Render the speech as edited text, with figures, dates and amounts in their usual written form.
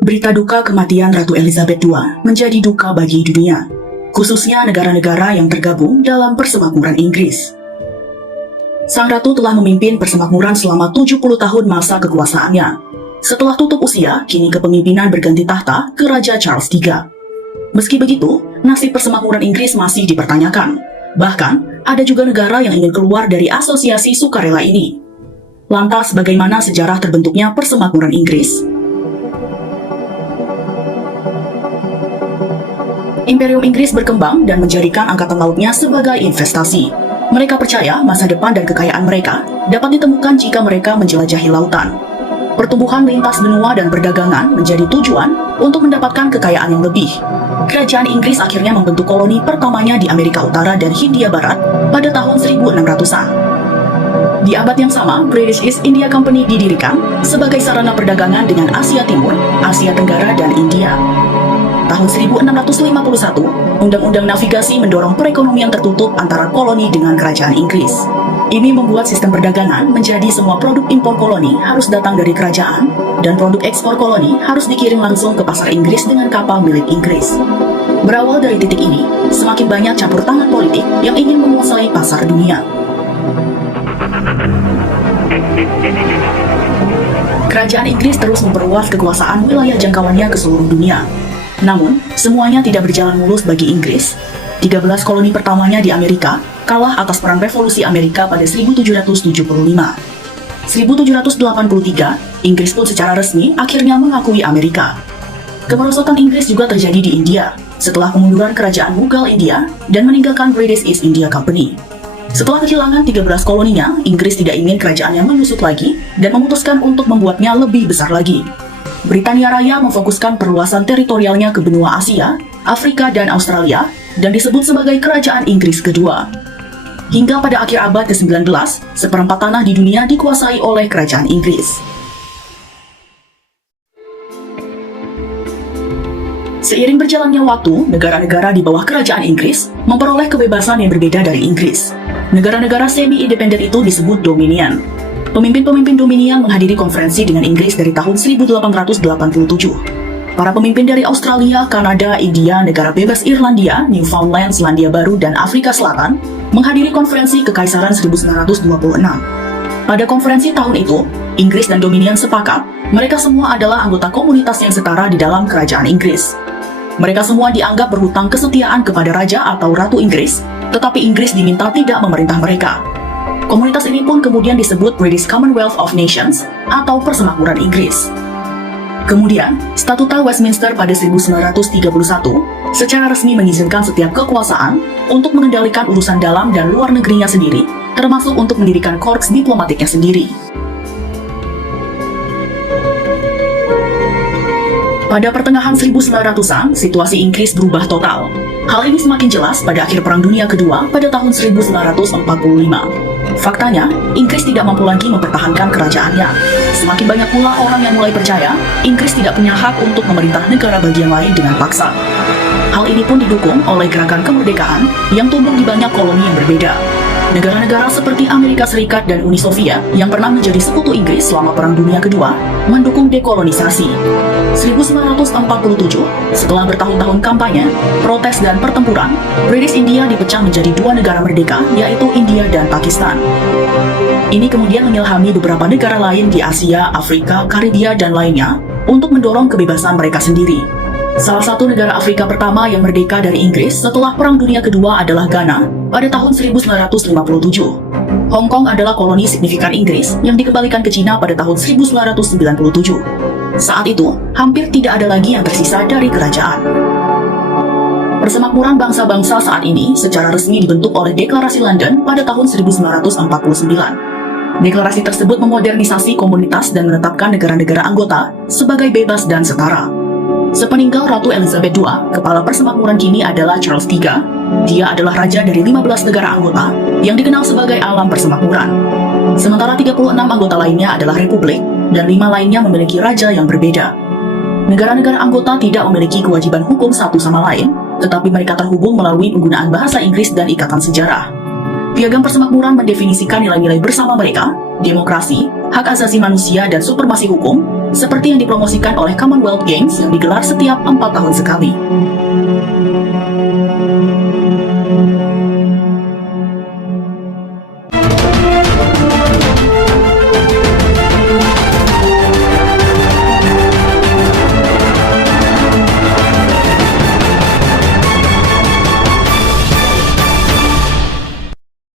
Berita duka kematian Ratu Elizabeth II menjadi duka bagi dunia, khususnya negara-negara yang tergabung dalam Persemakmuran Inggris. Sang Ratu telah memimpin Persemakmuran selama 70 tahun masa kekuasaannya. Setelah tutup usia, kini kepemimpinan berganti tahta ke Raja Charles III. Meski begitu, nasib Persemakmuran Inggris masih dipertanyakan. Bahkan, ada juga negara yang ingin keluar dari asosiasi sukarela ini. Lantas, bagaimana sejarah terbentuknya Persemakmuran Inggris? Imperium Inggris berkembang dan menjadikan angkatan lautnya sebagai investasi. Mereka percaya masa depan dan kekayaan mereka dapat ditemukan jika mereka menjelajahi lautan. Pertumbuhan lintas benua dan perdagangan menjadi tujuan untuk mendapatkan kekayaan yang lebih. Kerajaan Inggris akhirnya membentuk koloni pertamanya di Amerika Utara dan Hindia Barat pada tahun 1600-an. Di abad yang sama, British East India Company didirikan sebagai sarana perdagangan dengan Asia Timur, Asia Tenggara, dan India. Tahun 1651, Undang-Undang Navigasi mendorong perekonomian tertutup antara koloni dengan kerajaan Inggris. Ini membuat sistem perdagangan menjadi semua produk impor koloni harus datang dari kerajaan, dan produk ekspor koloni harus dikirim langsung ke pasar Inggris dengan kapal milik Inggris. Berawal dari titik ini, semakin banyak campur tangan politik yang ingin menguasai pasar dunia. Kerajaan Inggris terus memperluas kekuasaan wilayah jangkauannya ke seluruh dunia. Namun, semuanya tidak berjalan mulus bagi Inggris. 13 koloni pertamanya di Amerika kalah atas Perang Revolusi Amerika pada 1775. 1783, Inggris pun secara resmi akhirnya mengakui Amerika. Kemerosotan Inggris juga terjadi di India, setelah kemunduran kerajaan Mughal India dan meninggalkan British East India Company. Setelah kehilangan 13 koloninya, Inggris tidak ingin kerajaannya menyusut lagi dan memutuskan untuk membuatnya lebih besar lagi. Britania Raya memfokuskan perluasan teritorialnya ke benua Asia, Afrika, dan Australia, dan disebut sebagai Kerajaan Inggris Kedua. Hingga pada akhir abad ke-19, seperempat tanah di dunia dikuasai oleh Kerajaan Inggris. Seiring berjalannya waktu, negara-negara di bawah Kerajaan Inggris memperoleh kebebasan yang berbeda dari Inggris. Negara-negara semi-independen itu disebut Dominion. Pemimpin-pemimpin Dominion menghadiri konferensi dengan Inggris dari tahun 1887. Para pemimpin dari Australia, Kanada, India, negara bebas Irlandia, Newfoundland, Selandia Baru, dan Afrika Selatan menghadiri konferensi Kekaisaran 1926. Pada konferensi tahun itu, Inggris dan Dominion sepakat mereka semua adalah anggota komunitas yang setara di dalam kerajaan Inggris. Mereka semua dianggap berhutang kesetiaan kepada Raja atau Ratu Inggris, tetapi Inggris diminta tidak memerintah mereka. Komunitas ini pun kemudian disebut British Commonwealth of Nations atau Persemakmuran Inggris. Kemudian, Statuta Westminster pada 1931 secara resmi mengizinkan setiap kekuasaan untuk mengendalikan urusan dalam dan luar negerinya sendiri, termasuk untuk mendirikan korps diplomatiknya sendiri. Pada pertengahan 1900-an, situasi Inggris berubah total. Hal ini semakin jelas pada akhir Perang Dunia Kedua pada tahun 1945. Faktanya, Inggris tidak mampu lagi mempertahankan kerajaannya. Semakin banyak pula orang yang mulai percaya Inggris tidak punya hak untuk memerintah negara bagian lain dengan paksa. Hal ini pun didukung oleh gerakan kemerdekaan yang tumbuh di banyak koloni yang berbeda. Negara-negara seperti Amerika Serikat dan Uni Soviet yang pernah menjadi sekutu Inggris selama Perang Dunia Kedua mendukung dekolonisasi. 1947, setelah bertahun-tahun kampanye, protes dan pertempuran, British India dipecah menjadi dua negara merdeka, yaitu India dan Pakistan. Ini kemudian mengilhami beberapa negara lain di Asia, Afrika, Karibia, dan lainnya untuk mendorong kebebasan mereka sendiri. Salah satu negara Afrika pertama yang merdeka dari Inggris setelah Perang Dunia Kedua adalah Ghana pada tahun 1957. Hong Kong adalah koloni signifikan Inggris yang dikembalikan ke Cina pada tahun 1997. Saat itu, hampir tidak ada lagi yang tersisa dari kerajaan. Persemakmuran bangsa-bangsa saat ini secara resmi dibentuk oleh Deklarasi London pada tahun 1949. Deklarasi tersebut memodernisasi komunitas dan menetapkan negara-negara anggota sebagai bebas dan setara. Sepeninggal Ratu Elizabeth II, kepala Persemakmuran kini adalah Charles III. Dia adalah raja dari 15 negara anggota yang dikenal sebagai Alam Persemakmuran. Sementara 36 anggota lainnya adalah republik dan 5 lainnya memiliki raja yang berbeda. Negara-negara anggota tidak memiliki kewajiban hukum satu sama lain, tetapi mereka terhubung melalui penggunaan bahasa Inggris dan ikatan sejarah. Piagam Persemakmuran mendefinisikan nilai-nilai bersama mereka, demokrasi, hak asasi manusia, dan supremasi hukum, seperti yang dipromosikan oleh Commonwealth Games yang digelar setiap 4 tahun sekali.